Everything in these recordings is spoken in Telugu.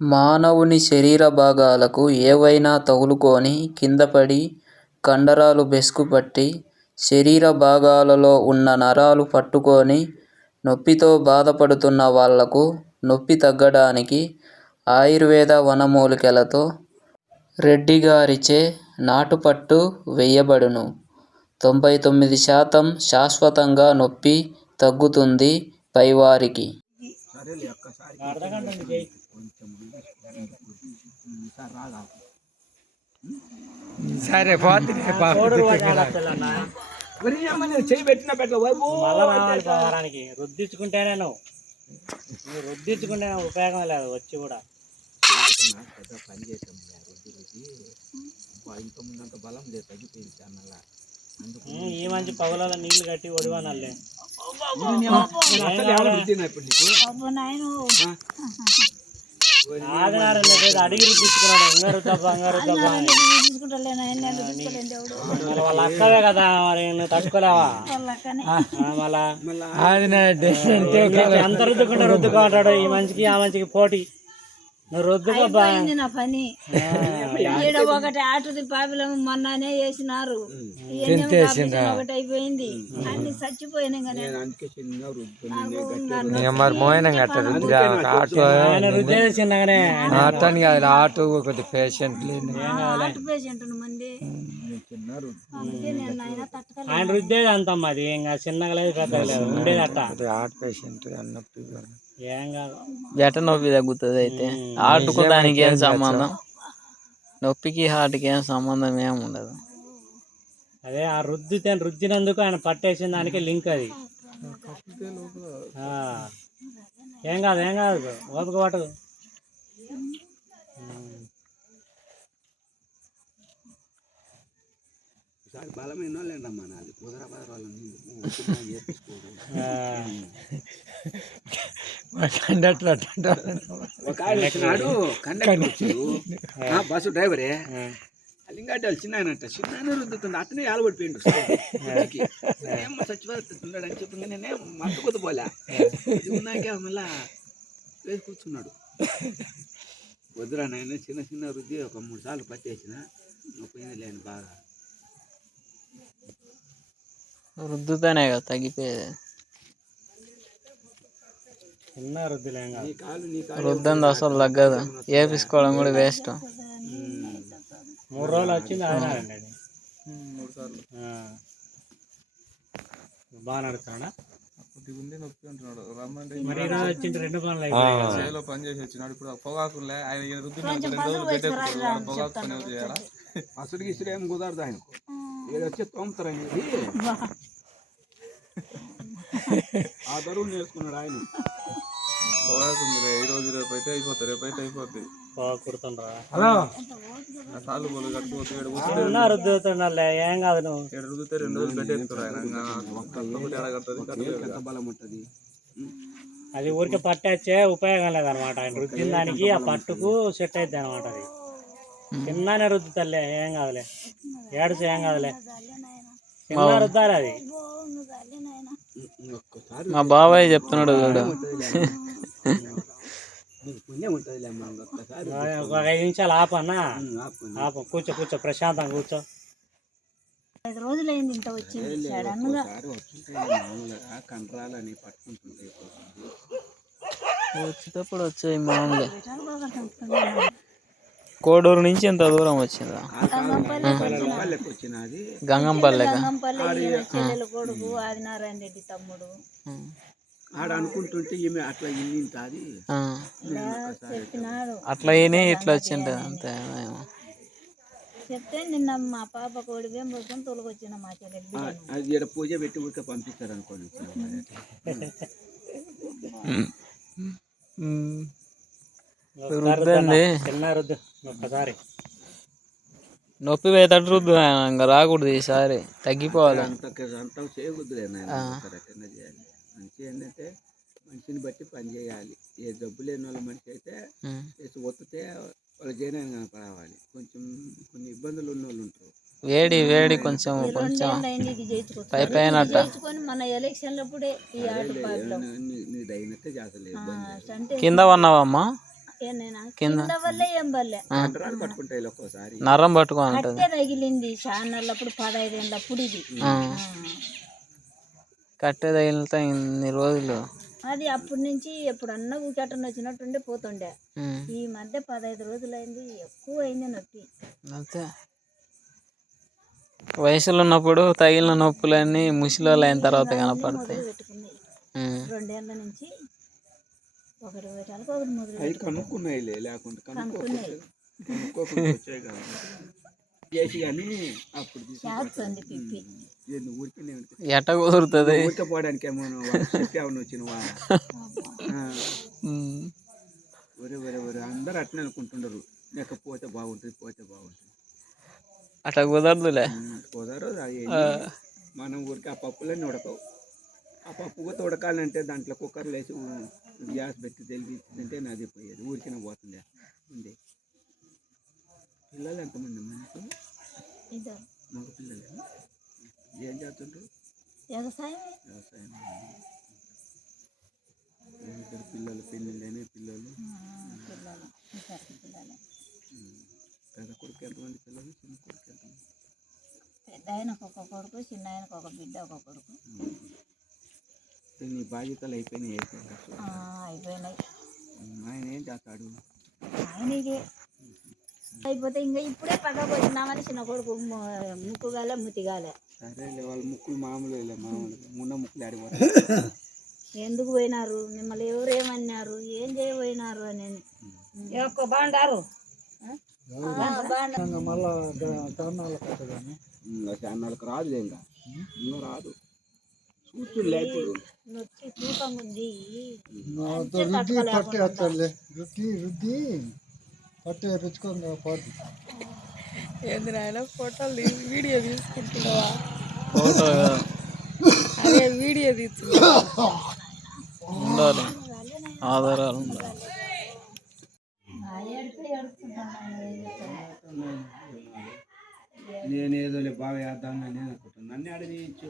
మానవుని శరీర భాగాలకు ఏవైనా తగులుకొని కిందపడి కండరాలు బెస్కుపట్టి శరీర భాగాలలో ఉన్న నరాలు పట్టుకొని నొప్పితో బాధపడుతున్న వాళ్లకు నొప్పి తగ్గడానికి ఆయుర్వేద వనమూలికలతో రెడ్డిగారిచే నాటుపట్టు వేయబడును. 99% శాశ్వతంగా నొప్పి తగ్గుతుంది పైవారికి. రుద్దించుకుంటేనే నువ్వు రుద్దించుకుంటే ఉపయోగం లేదు. వచ్చి కూడా పని చేసాం ఇంకా ముందంత బలం లేదు, తగ్గిపోయింది. ఈ మంచి పగులలో నీళ్లు కట్టి ఒడివానాలే అడిగి రుద్దించుకున్నాడు. ఇంగారు తప్ప వాళ్ళ అక్కవే కదా, మరి నువ్వు తట్టుకోలేవా? మళ్ళా ఎంత రుద్దుకుంటాడు ఈ మంచికి ఆ మంచికి పోటీ. నువ్వు రుద్దుకోబ్బా. నా పని ఈడ ఒకటి ఆటది పాపిలం మొన్ననే వేసినారు, ఒకటి అయిపోయింది, అన్ని చచ్చిపోయినాయి. ఆటో ఒకటి పేషెంట్ మంది ఆయన రుద్దేది అంతమ్మా, అది ఇంకా చిన్నగా లేదు పెద్దగా లేదు, ఉండేది అట్ట. హార్ట్ పేషెంట్ అన్నప్పుడు ఏం కాదు, జట నొప్పి తగ్గుతుంది. అయితే హార్ట్కు దానికి ఏం సంబంధం? నొప్పికి హార్ట్కి ఏం సంబంధం ఏమి ఉండదు. అదే ఆ రుద్దినందుకు ఆయన పట్టేసిన దానికి లింక్ అది. ఏం కాదు ఓపిక పట్టదు. బలమైన వాళ్ళేంటమ్మా, నాది హుజరాబాద్ వాళ్ళని ఒక ఆయన వచ్చినాడు, కండక్టర్ బస్సు డ్రైవరే. లింగాటి వాళ్ళు చిన్న రుద్దుతుంది, అతనే ఆలబడిపోయిండు. ఏమో చచ్చిపోతున్నాడు అని చెప్పి నేనేం మత్తు కొద్ది పోలే ఉన్నాకే మళ్ళా వేసి కూర్చున్నాడు. వద్దురా నాయన, చిన్న రుద్ది ఒక 3 సార్లు పట్టేసిన పోయింది లేని బాగా. రుద్దుతానే కదా తగ్గిపోయేది. చిన్న రుద్దులే రుద్దంది అసలు తగ్గదు, వేపించుకోవడం కూడా వేస్ట్. 3 రోజులు వచ్చింది ఆయన బాగా నడుతున్నాడా? నొప్పి అంటున్నాడు. మరి ఈరోజు వచ్చింది 2 పనులు చేలో పని చేసి వచ్చినాడు. ఇప్పుడు పొగాకులే ఆయన రుద్దు 2 రోజులు పెట్టేసుకున్నాడు. పొగాకు పని చేయాలా? అసలుకి ఇసులు ఏం కుదరదు ఆయనకు. ఏదో వచ్చి తోముతారు అనేది ఆ దరువు నేర్చుకున్నాడు ఆయన. పొగాకు ఈ రోజు రేపు అయితే అయిపోతుంది, అయిపోద్ది. సార్లు పోలు రుద్దుతుండే ఏం కాదు. నువ్వు రుద్దితే 2 రోజులు పెట్టేసుకోరు ఆయన. బలం ఉంటుంది. అది ఊరికి పట్టేచ్చే ఉపయోగం లేదనమాట. ఆయన రుద్దిన దానికి ఆ పట్టుకు సెట్ అవుతుంది అనమాట. అది చిన్ననే రుద్దుతలే, ఏం కాదులే, ఏడుచు ఏం కాదులే, చిన్న రుద్దాలి అది. మా బాబాయ్ చెప్తున్నాడు చూడు. ఒక 5 నిమిషాలు ఆపన్నా, కూర్చో ప్రశాంతంగా కూర్చో. 5 రోజులైంది ఇంత వచ్చింది. వచ్చేటప్పుడు వచ్చాయి మామూలుగా. కోడూరు నుంచి ఎంత దూరం వచ్చిందా? గంగంపల్లె చెల్లెల కొడుకు ఆదినారాయణ రెడ్డి తమ్ముడు ఆడ అనుకుంటుంటే ఈమె అట్లా ఇన్నింటాది చెప్పినాడు. అట్లా అయినా ఇట్లా వచ్చింటది అంతే. చెప్తే నిన్న మా పాప కోడి బియ్యం పోసుకొని తోలుకొచ్చిన మా చెల్లెలు. అది ఇక్కడ పూజ పెట్టి ఊరికే పంపిస్తారు అనుకోండి. రుద్దండి చిన్న రుద్దు ఒక్కసారి. నొప్పి పోయేటట్టు రుద్దు, ఇంకా రాకూడదు ఈసారి, తగ్గిపోవాలి. అంతా చేయకూడదు చేయాలి. మంచి ఏంటంటే మనిషిని బట్టి పని చేయాలి. ఏ జబ్బు లేని వాళ్ళ మనిషి అయితే ఒత్తితే వాళ్ళ జైనాన్ని కనపరావాలి. కొంచెం కొన్ని ఇబ్బందులు ఉన్న వాళ్ళు ఉంటారు. వేడి కొంచెం పైన మన ఎలక్షన్ నీది అయినట్టే చేస్తలేదు. కింద ఉన్నావమ్మా? నాయన కింద కింద వల్లే ఏం వల్లే కండరాలు పట్టుకుంటాయి ఒక్కోసారి. నరం పట్టుకో ఉంటుంది. కట్టే తగిలింది చాన్నళ్ళప్పుడు 15 ఏళ్ళప్పుడు ఇది కట్టె తగిలితే ఇన్ని రోజులు అది అప్పటి నుంచి ఎప్పుడన్నా ఊకేటన్న వచ్చినట్టుండే పోతుండే. ఈ మధ్య 15 రోజులైంది, ఎక్కువ అయింది నొప్పి. అంతే వయసులో ఉన్నప్పుడు తగిలిన నొప్పులన్నీ ముసిలోళ్ళు అయిన తర్వాత కనపడతాయి. పెట్టుకుంది 2 ఏళ్ళ నుంచి ఒకటి వేటాలకు ఒకటి మొదలు అవి కనుక్కున్నాయి లేకుండా కనుక్కున్నాయి. కనుక్కోకుండా వచ్చాయి కదా చేసి కానీ అప్పుడు చేస్తుంది పిప్పి. ఊరికే ఎట్ట కుదురుతుంది ఊరికే పోవడానికి ఏమో చెప్పామని వచ్చినవా? ఒరే ఒరే ఒరే అందరూ అట్నే అనుకుంటుండరు, లేకపోతే బాగుంటుంది పోతే బాగుంటుంది. అట్లా కుదరదులే. కుదరదు. అది మనం ఊరికి ఆ పప్పులన్నీ ఉడకవు. ఆ పప్పు కూడా ఉడకాలంటే దాంట్లో కుక్కర్లు వేసి గ్యాస్ పెట్టి తెలిపించిందంటే నాది పోయేది, ఊరికనే పోతుంది ఉంది. పిల్లలు ఎంతమంది మనకు? మగ పిల్లలు ఏం చేస్తుండ్రు? వ్యవసాయం. ఇద్దరు పిల్లలు, పెళ్ళిళ్ళని పిల్లలు. పెద్ద కొడుకు ఎంతమంది పిల్లలు? చిన్న కొడుకు ఎంతమంది? పెద్ద ఆయనకు ఒక కొడుకు, చిన్న ఆయనకు ఒక బిడ్డ, ఒక కొడుకు. నీ బాధ్యతలు అయిపోయినాయి? అయిపోయినాయి. ఆయన ఏం చేస్తాడు? ఆయన ఇదే అయిపోతే ఇంకా ఇప్పుడే పక్కకు వచ్చినామని చిన్న కొడుకు ముక్కుగాలే ముతిగాలే. సరేలే, వాళ్ళ ముక్కులు మామూలు మున్న ముక్కులు ఆడిపోతాయి. ఎందుకు పోయినారు, మిమ్మల్ని ఎవరేమన్నారు, ఏం చేయబోయినారు అని బాగుండారు. చాన్నాళ్ళకి రాదులే, ఇంకా రాదు. చూస్తులే ఇప్పుడు నొచ్చి తూకం ఉంది. పట్టు వేపించుకొని పోదు. ఏంది నాయన ఫోటోలు వీడియో తీసుకుంటున్నావా? ఫోటో అదే వీడియో తీసుకున్నా. ఉండాలి, ఆధారాలు ఉండాలి. నేనేదో బాగా వేద్దామని నేను అనుకుంటున్నాను. నన్ను అడిగించు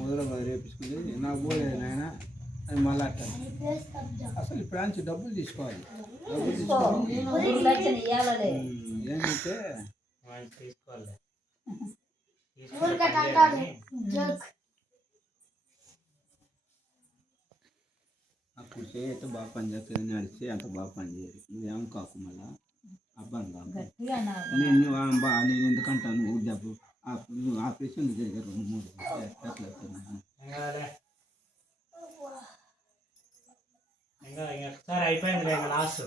మొదలు రేపించుకుని నాకు పోలేదు నాయన. అది మళ్ళీ అట్లా అసలు ఇప్పుడు నుంచి డబ్బులు తీసుకోవాలి. ఏంటంటే అప్పుడు చేయతే బాగా పనిచేస్తుంది, నడిచి అంత బాగా పనిచేయదు. నువ్వేం కాకు మళ్ళా అబ్బాయి కాకు. నేను ఎందుకంటాను డబ్బు ఆపరేషన్ జరిగారు 2-3 ఎట్లా అయిపోయింది లాస్ట్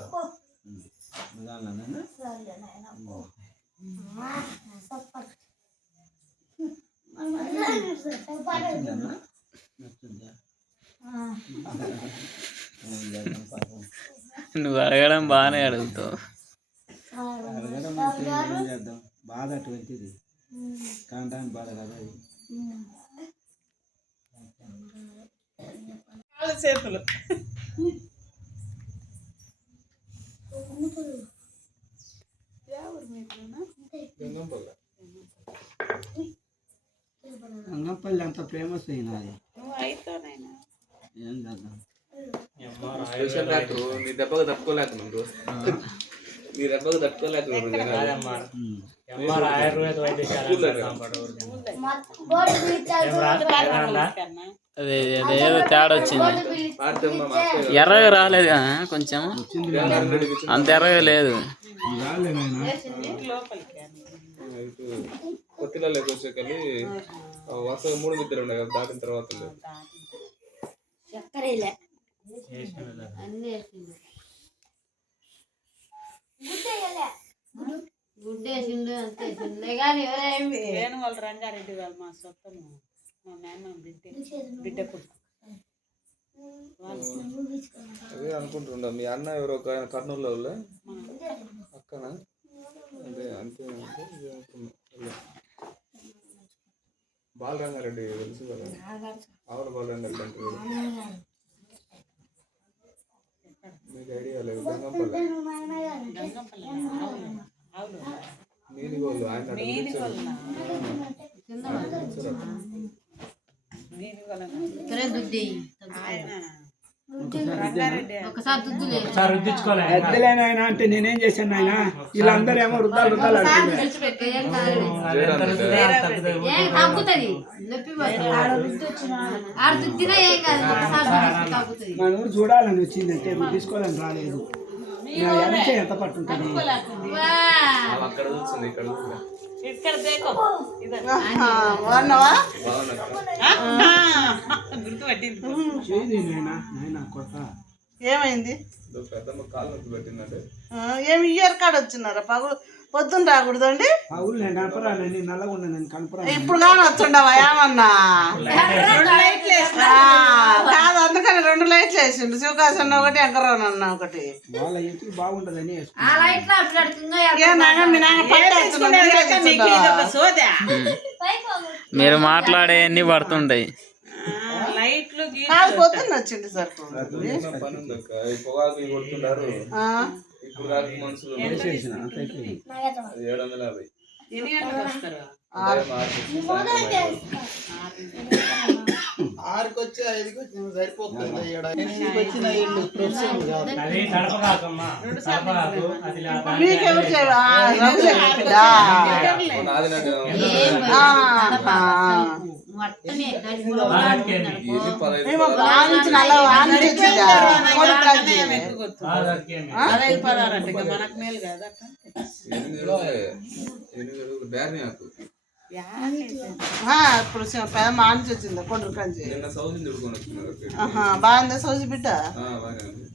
నువ్వు అడగడం బాగానే అడుగుతావు. అడగడం ఏం చేద్దాం, బాధ అటువంటిది. కాంటానికి బాధ కదా అది. చేతులు రంగంపల్లి అంత ఫేమస్ అయినది. ఏం చేద్దాం, స్పెషల్ డాక్టర్ నీ దెబ్బకు తట్టుకోలేకున్నాడు. నీ దెబ్బకు తట్టుకోలేకున్నాడు. ఆయుర్వేద అదే ఏదో తేడా వచ్చింది. ఎర్రగా రాలేదు కదా, కొంచెం అంత ఎర్రగా లేదు. కొత్తిలలో వచ్చేకలి వరుసగా 3 నిద్రలు ఉన్నాయి కదా, దాటిన తర్వాత లేదు. వాళ్ళ రంగారెడ్డి వాళ్ళు మా సొంతం, మా మేమ బిడ్డ కొడుకు. అదే అనుకుంటుండ మీ అన్న ఎవరో ఒక ఆయన కర్నూలులో అక్కన అదే అంతే బాలరంగారెడ్డి తెలుసు కదా, ఆవిడ బాలరంగారెడ్డి అంటే మీకు ఐడియా లేదు. గంగంపల్లి నీలిగోళ్ళు ఆయన ఒకసారి రుద్దించుకోలే అద్దెలేనాయన అంటే నేనేం చేశాను ఆయన వీళ్ళందరూ ఏమో రుద్దాలు అంటున్నారు. మన ఊరు చూడాలని వచ్చిందంటే రుద్దించుకోవాలని రాలేదు. ఎంత పట్టుంటుంది అక్కడ కూర్చుంది, ఇక్కడ కూర్చుంది. ఇక్కడ దేకో చేయి నాయన కొత్త ఏమైంది? పెద్దమ్మ కాలు నొప్పి పెట్టిందంటే ఏమి ఇయర్ కాడ వచ్చినారా? పొద్దున్న రాకూడదండి. పగులు నేను కనపరాను, నేను నల్లగా ఉన్నాను, నేను కనపరా. ఇప్పుడు కానీ వచ్చుండవా ఏమన్నా? కాదు, అందుకని 2 లైట్లు వేసిండు. శివకాశన్న ఒకటి, వెంకరవనన్న ఒకటి. వాళ్ళ ఇంటికి బాగుంటదని మీరు మాట్లాడే అన్ని పడుతుంటాయి. లైట్లు పొద్దున్న వచ్చింది సార్. పని ఉంది అక్క, ఈ పొగాకు ఇవి కొడుతుంటారు. ఇప్పుడు దాకా మనుషులు 750. ఎన్ని గంటలకు వస్తారు? 6కి వచ్చి 5కి వచ్చి సరిపోతుంది. 8కి వచ్చిన ఇల్లు అది తడపకాకమ్మా, తడపకాకు అది మీకెవరు నాది నాకు మనకు మేలు కదా. 8 బ్యార్ని ఆకు ఇప్పుడు మానిచి వచ్చింది కొండ్రు కంచి. నిన్న సౌజీ తిడుకొని వచ్చినారు. బాగుందా సౌజీ బిడ్డ? బాగానే ఉంది.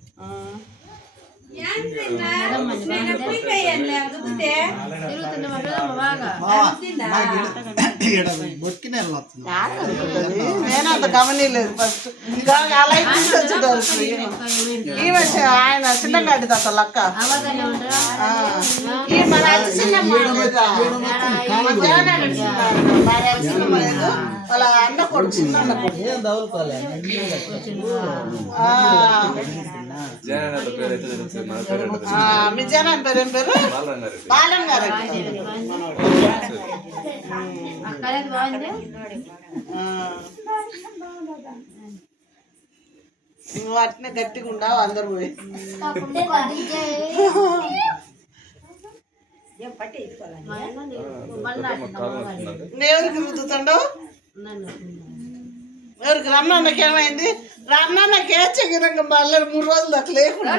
నేను అంత గమనీయలేదు ఫస్ట్. అలా తీసుకొచ్చేటారు ఈమె ఆయన చిన్నగాడి తాత లక్క. మన చిన్నమ్మ వాళ్ళ అన్న కొడుకు, చిన్న అన్న కొడుకు. మీ జనాన్ని పేరు ఏం పేరు? బాలంగారెడ్డి. వాటినే గట్టిగా ఉండవు అందరు పోయి. ఎవరికి రుద్దుతుండవు? ఎవరికి? రమ్మన్నకి ఏమైంది? రమ్మన్నకి ఏచగిరంగా మళ్ళీ 3 రోజులు దాకా లేకుండా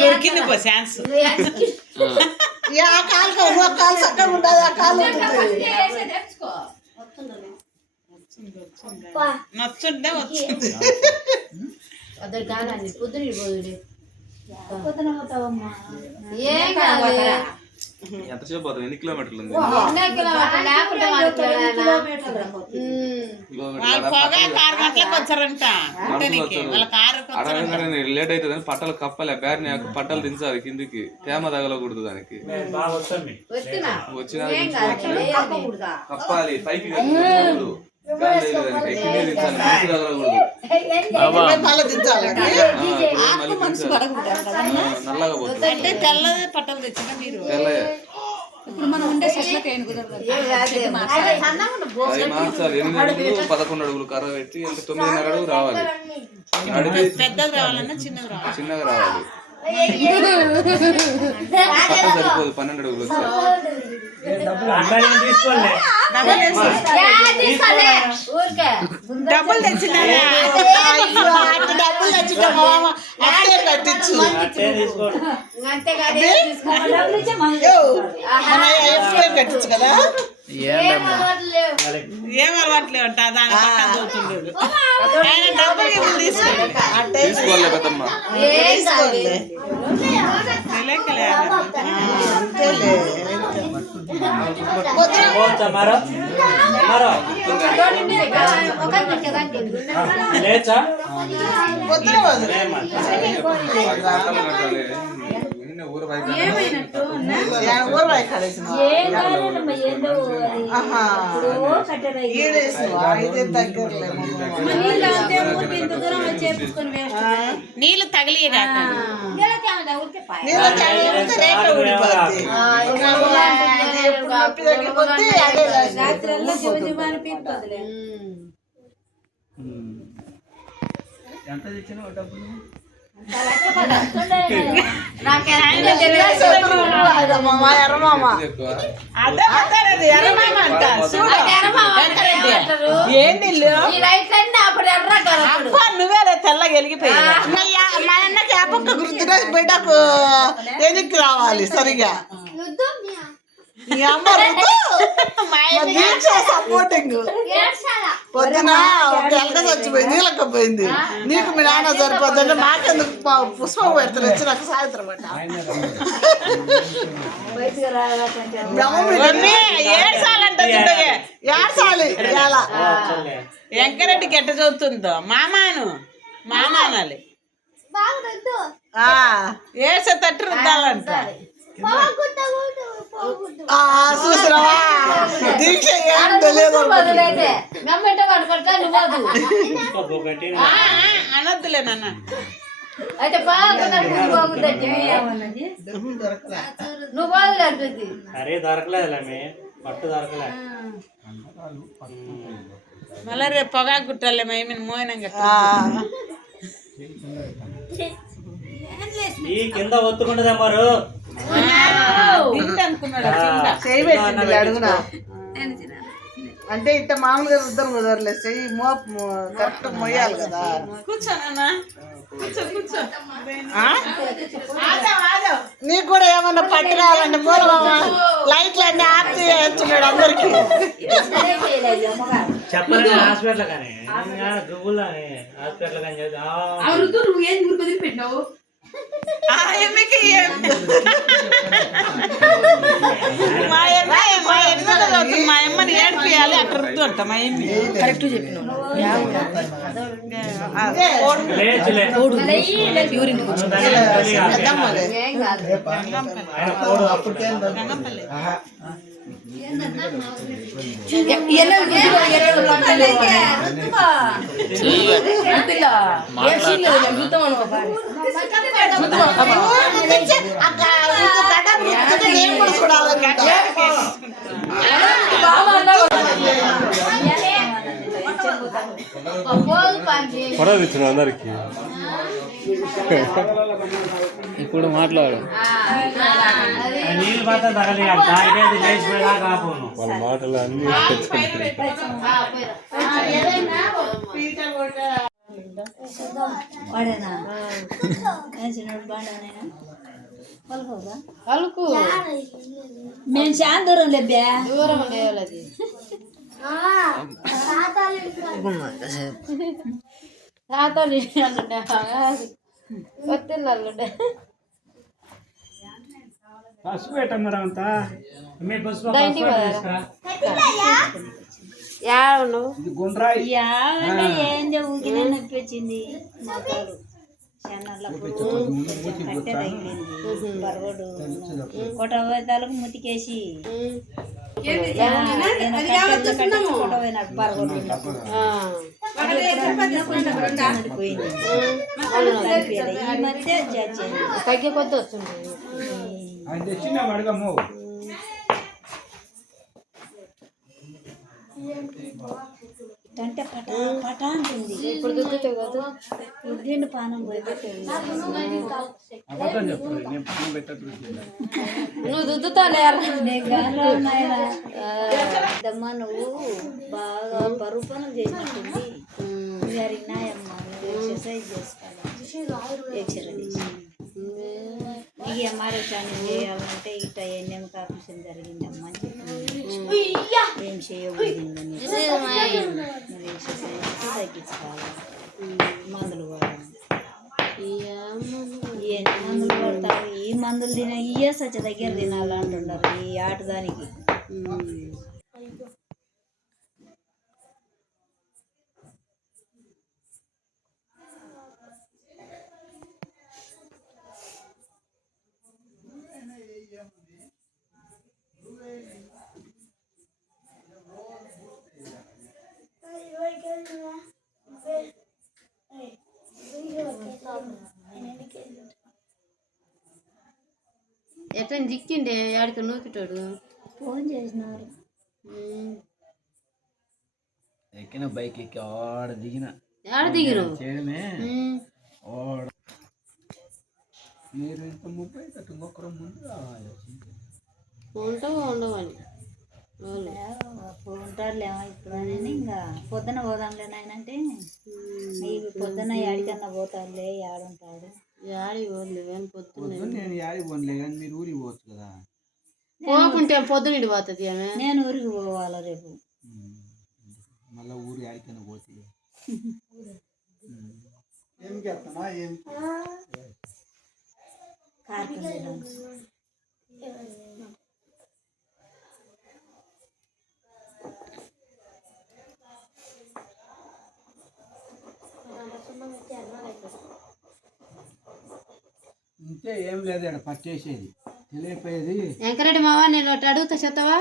దొరికింది ఛాన్స్. ఆ కాలు కాలు చక్కగా ఉండదు, ఆ కాలు ఉంటుంది. నచ్చుంటే వచ్చింది. ఎంతసేపు పోతాం? ఎన్ని కిలోమీటర్లు ఉంది? అడగంగానే లేట్ అవుతుంది. పట్టలు కప్పాలి, బ్యార్ని పట్టలు దించాలి కిందికి, తేమ తగలకూడదు దానికి. వచ్చిన కప్పాలి, పైకి నల్లగా పోతుంది. అంటే తెల్లది పట్టలు తెచ్చిన మీరు. ఇప్పుడు మనం ఉండే చెట్లకి ఏం కుదరదు. అది మార్చాలి. 8 అడుగులు 11 అడుగులు కర్ర పెట్టి అంటే 9.5 అడుగులు రావాలి. పెద్దది రావాలన్నా చిన్నది రావాలి. చిన్నగా రావాలి. సరిపోదు 12 అడుగులు వచ్చాయి. డబ్బులు తెచ్చిన డబ్బులు తెచ్చుకో అట్టే కట్టించు. కట్టించు కదా. ఏం అలవాట్లే ఉంటా దాని పక్కన దోచుండేది. డబ్బులు తీసుకోవాలి పెద్దమ్మ. ఊరు ఏమైనట్టు అన్నా? ఊరు బయట కడేసిన ఏం కాలేదమ్మా, ఏందో అది ఎప్పుడో కట్టెలు అయ్యి. ఈడేసినవా? ఇదే దగ్గరలేమో. నీళ్ళు తాగితే ఊరికి ఇంత దూరం వచ్చి చేపించుకొని వేస్ట్. నీళ్ళు తగిలి నీళ్ళ క్యాన్లు ఉంటే రేట్ల ఊడిపోద్ది. ఇది ఎప్పుడు నొప్పి తగ్గిపోతే అదే రాత్రి ఎల్లా జీవజీవాన్ని పీకుతుందిలే. ఎంత తెచ్చినావు డబ్బులు? మా ఎర్రమామ అదే ఎర్రమామ అంట. ఏంటి నువ్వేలే తెల్లగా వెలిగిపోయా. మా అన్నకి ఆ పక్క గుర్తుగా బిడ్డకు వెనక్కి రావాలి సరిగా. మీ అమ్మ సపోర్టింగ్ పొద్దున ఒక ఎలక చచ్చిపోయింది, నీళ్ళకపోయింది. నీకు మీ నాన్న సరిపోద్దంటే మాకెందుకు పుష్పం పెడతారు వచ్చి నాకు సాయంత్రం ఏడ్చాలంట. ఏడ్చాలి. వెంకరెడ్డికి ఎట్ట చదువుతుందో మామాను మామానాలి ఏడ్చే తట్టు రుద్దాలంట. చూసినావా దీక్ష ఏం తెలియదు అనొద్దులే నాన్న. అయితే నువ్వు బాగుంటుంది. అరే దొరకలేదులే, పట్టు దొరకలే. మళ్ళీ రేపు పొగా గుట్టాలే మేము మోయినంగా. ఈ కింద ఒత్తుకుంటుందా మరు చేయబెట్టింది అడుగునా. అంటే ఇట్ట మామూలుగా రుద్దం కుదరలే, చెయ్యి కరెక్ట్ మొయ్యాలి కదా. కూర్చోనన్నా కూర్చో. నీకు కూడా ఏమన్నా పట్టి రావాలంటే మూలమామ లైట్లు అన్ని ఆర్తి వేస్తున్నాడు అందరికి. చెప్పాలి హాస్పిటల్ కానీ గూగుల్ హాస్పిటల్ కానీ వదిలిపెట్టినావు. మా అమ్మని ఏడిపియాలి అక్కడ రుద్దు అంట. మా అమ్మ కరెక్ట్ చెప్పిన అందరికి ఇప్పుడు మాట్లాడు. నీళ్ళు మాత్రం తగలియాలి, తాగేది లేచిపోయేదా కాపోను. వాళ్ళ మాటలు అన్ని వాడేనా చిన్నప్పుడు బాగుండేనా పలుకు మేము చాలా దూరం లేబ్బా. దూరం లేవాలి అది. తాతలు కొత్తల్లుండే పసుపు పెట్టమ్మరా అంతా మీ పసుపు ఏందో ఊకినా నొప్పి వచ్చింది. మొక్కలు చెన్నళ్ళప్పుడు కట్టె తగిలింది. బరగడు కొట్టబోయేతాలకు ముతికేసి కొట్టబోయినాడు బరగడు ఉన్నప్పుడు పోయింది. ఈ మధ్య తగ్గే కొద్ది వస్తుంది. అంటే పటా పటా అంటుంది. ఇప్పుడు దుద్దుతావు కదా, రుద్దిండి పానం పోయిపోతుంది. నువ్వు దుద్దుతావులే. అమ్మా నువ్వు బాగా బరువు పనులు చేసినట్టుంది. జరిగినాయమ్మా, నువ్వు ఎక్సర్సైజ్ చేసుకోవాలి. ఎక్సర్సైజ్ నీకు ఎంఆర్ఐ స్కానింగ్ చేయాలంటే ఇట్లా ఎన్ఎం ఆపరేషన్ జరిగిందమ్మా అని చెప్పింది. ఏం చేయబోయిందని నువ్వు ఎక్సర్సైజ్ తగ్గించుకోవాలి. మందులు వాడాలి. ఎన్ని మందులు పడతావు? ఈ మందులు ఇయ్యే సచ్చ దగ్గర తినాలంటున్నారు ఈ ఆటదానికి. ఎట్లా దిక్కిండే ఆడికి నూకిటాడు ఫోన్ చేసినారు. ఎక్కిన బైక్ ఎక్కి ఆడ దిగిన ఆడ దిగిరు చేయడమే ఆడ మీరు ఇంత 30 తట్టు ఇంకొకరు ముందు రావాలి. ఉంటావు ఉండవని ఉంటాడులే ఇప్పుడు అని ఇంకా పొద్దున పోదాంలే నాయనంటే నీకు పొద్దున ఏడికన్నా పోతాడులే ఏడుంటాడు. యాడి పోలే పొద్దున్న నేను యాడికి పోనులే కానీ మీరు ఊరికి పోవచ్చు కదా. పోకుంటే పొద్దున పోతుంది ఆమె. నేను ఊరికి పోవాలా రేపు. మళ్ళీ ఊరు యాడికైనా పోతుంది. ఏం చేస్తానా ఏం ఇంతే ఏం లేదు ఇక్కడ పట్టేసేది తెలియపోయేది. వెంకరెడ్డి మావా నేను ఒకటి అడుగుతా చెప్తావా?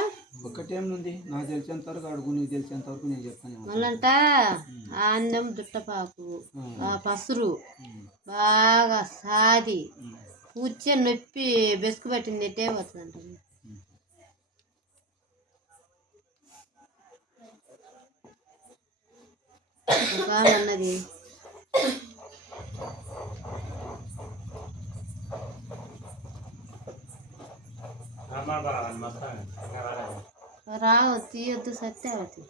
ఒక్కటేముంది నాకు తెలిసేంత వరకు అడుగు, నీకు తెలిసేంత వరకు నేను చెప్తాను. మళ్ళంట ఆందం దుట్టపాకు ఆ పసురు బాగా సాది కూర్చొని నొప్పి బెసుకు పట్టింది ఎట్టే వస్తుందంట. అన్నది రావు తీయొద్దు సత్యావతి.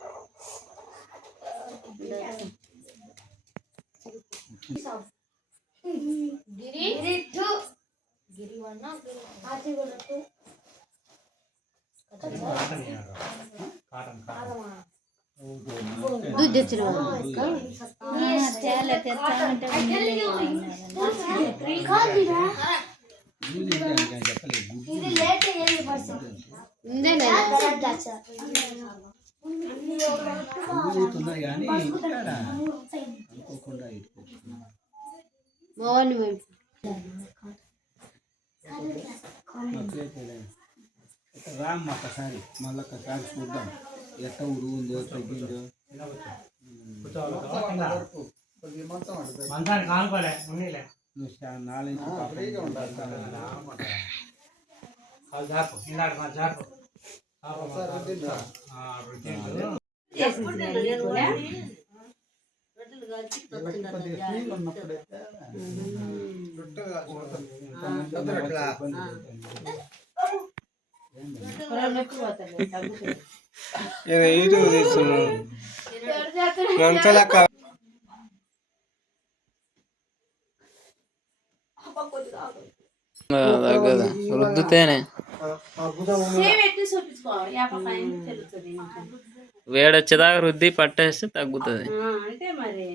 దుడ్డు తెచ్చిన కానీ అనుకోకుండా మోహన్ రామ్మ ఒకసారి మళ్ళీ ఒకసారి చూద్దాం ఎట్ట ఉడుగుందో తగ్గిందో. మంచానికి కానుకోలే ఉన్నీలే నువ్వు 4 రుద్దుతేనే వేడొచ్చేదాకా రుద్ది పట్టేస్తే తగ్గుతుంది. అంటే మరి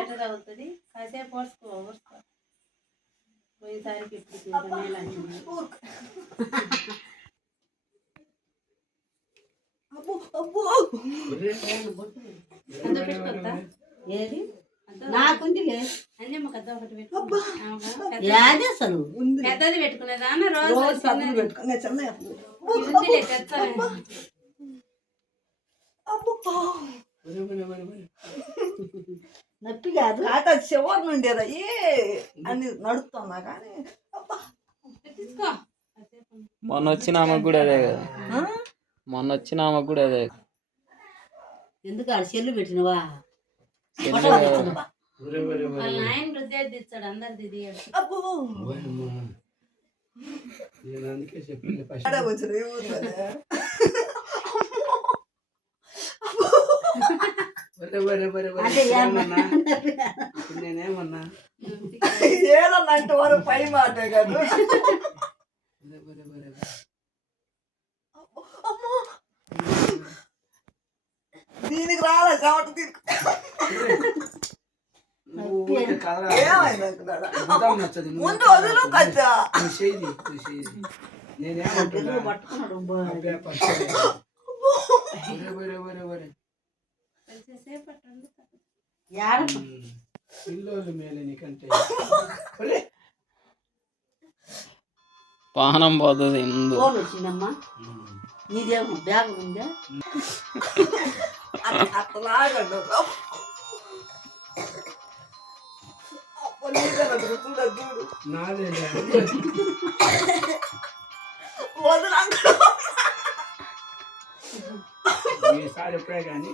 ఎట్లా తగ్గుతుంది? కాసేపు పోసుకో పోయేసరికి ఏది నాకుందిలే అసలు పెద్దది పెట్టుకునేదా రోజు నొప్పి కాదు ఆట చివరి నుండేదా ఏ అని నడుస్తున్నా కానీ మొన్న వచ్చిన ఆమెకు కూడా అదే కదా. మొన్న వచ్చిన ఆమెకు కూడా అదే. ఎందుకు ఆడ చెల్లు పెట్టినవా? వాళ్ళ ఆయన రుద్దేది ఇచ్చాడు అందరిది నేను అందుకే చెప్పింది నేనేమన్నా ఏదన్నంటే వారు పై మాటే కదా. దీనికి రాలే చెమట ముందు వదులు కదా. పిల్లలు మేలు నీకంటే పానం పోతుంది. ఫోన్ వచ్చిందమ్మా, నీదేమో బ్యాగ్ ఉందా? అట్లాగండి నాదే ఈసారి ఎప్పుడే కానీ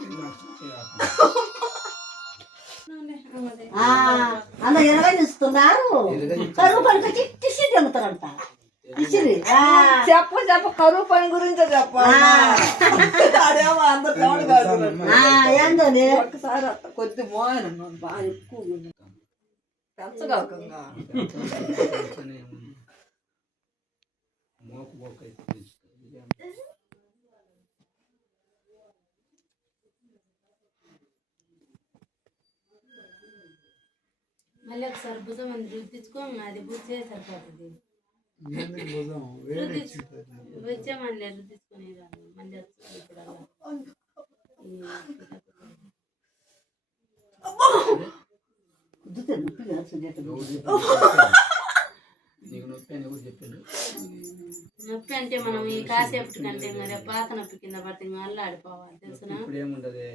అలా 20 ఇస్తున్నారు. కరువు పనికి చిట్టి అమ్ముతారంట. చెప్ప కరువు పని గురించే చెప్పాలి. ఏంటది ఒకసారి అట్ట కొద్ది మోయన బాగా ఎక్కువ పెంచగలకంగా మోకు మోకు అయితే మళ్ళీ ఒకసారి భుజం అని రుద్దించుకో, అది బుజ్జే సరిపోతుంది. వచ్చామని రుద్దించుకొని మళ్ళీ ఇప్పుడు నొప్పి అంటే మనం ఈ కాసేపటి కంటే మరి పాత నొప్పి కింద పడితే అల్లాడిపోవాలి తెలుసునా. ఇప్పుడు ఏముంటది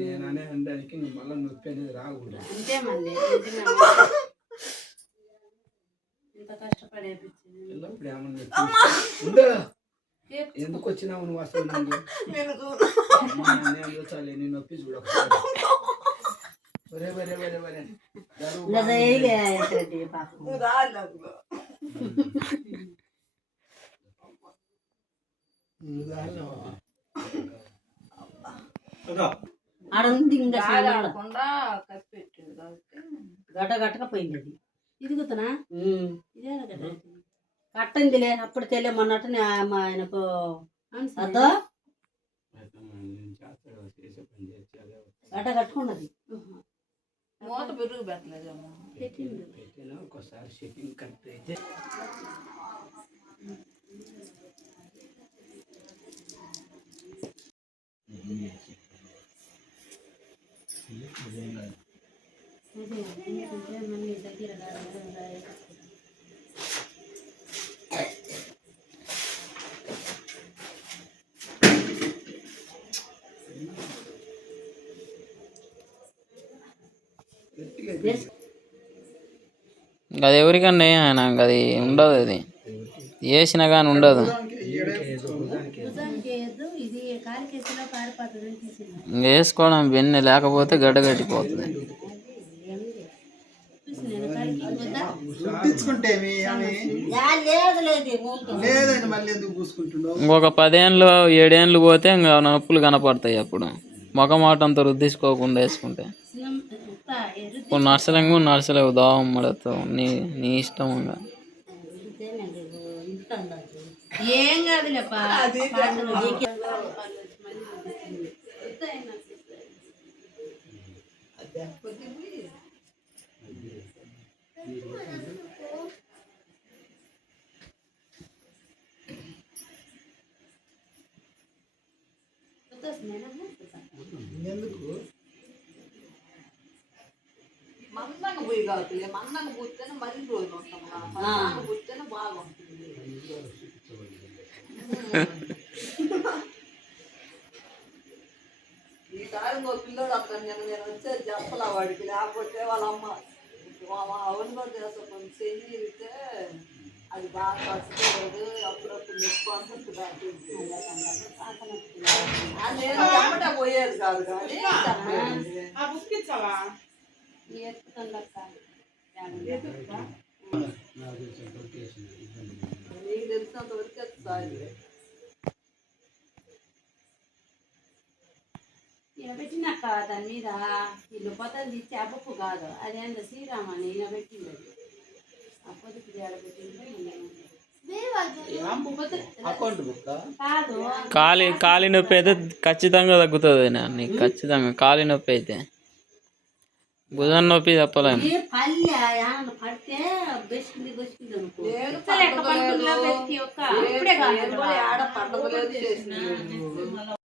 నేను అనే దానికి మళ్ళీ నొప్పి అనేది రాకూడదు. అంతే మళ్ళీ ఇంత కష్టపడేపించింది. ఇప్పుడు ఏమన్నా ఎందుకు వచ్చినావు నువ్వు అసలు నేను చూసాలి నీ నొప్పి చూడక గడ్డ గట్టకపోయింది అది ఇదిగుతున్నా ఇదే కట్టందిలే అప్పుడు తెలియమన్నట్టు ఆయనకు అద్దా గడ్డ కట్టుకున్నది. మూత పెరుగు పెట్టలేదమ్మా, పెట్టినా ఒకసారి షెట్టింగ్ కరెక్ట్ అయితే మళ్ళీ దగ్గర అది ఎవరికన్నా ఆయన అది ఉండదు, అది వేసినా కానీ ఉండదు. వేసుకోవడం వెన్నె లేకపోతే గడ్డ కట్టిపోతుంది. ఇంకొక 10 ఏళ్ళు 7 ఏళ్ళు పోతే ఇంకా నొప్పులు కనపడతాయి. అప్పుడు మొఖమాటంతో రుద్దించుకోకుండా వేసుకుంటే ఇప్పుడు నర్సలేవు దోహం మడతావు, నీ ఇష్టం. ఇంకా ఏం కాదులే మందంగా పోయి కావట్లే, మందంగా పూస్తేనే మరీ రోజు ఉంటాం, పూస్తేనే బాగుంటుంది. ఈసారి ఇంకో పిల్లడు అక్కడ నేను వచ్చేది చెప్పలా వాడికి, లేకపోతే వాళ్ళ అమ్మ అవును కూడా చేస్తా కొంచెం చెయ్యితే అది బాగా కట్టుకోలేదు, అప్పుడప్పుడు నొప్పి నేను ఎమ్మటే పోయేది కాదు కానీ నీకు తెలిసినంత వరకు సాయి పెట్టినాక దాని మీద ఇల్లు పోతుంది చేపప్పు కాదు, అదేందో శ్రీరామని ఈయన పెట్టింది. అది ఆ పొద్దుకి కాలి నొప్పి అయితే ఖచ్చితంగా తగ్గుతుంది. నీకు ఖచ్చితంగా కాలి నొప్పి అయితే, భుజం నొప్పి చెప్పలేము. ఆడ పండుగ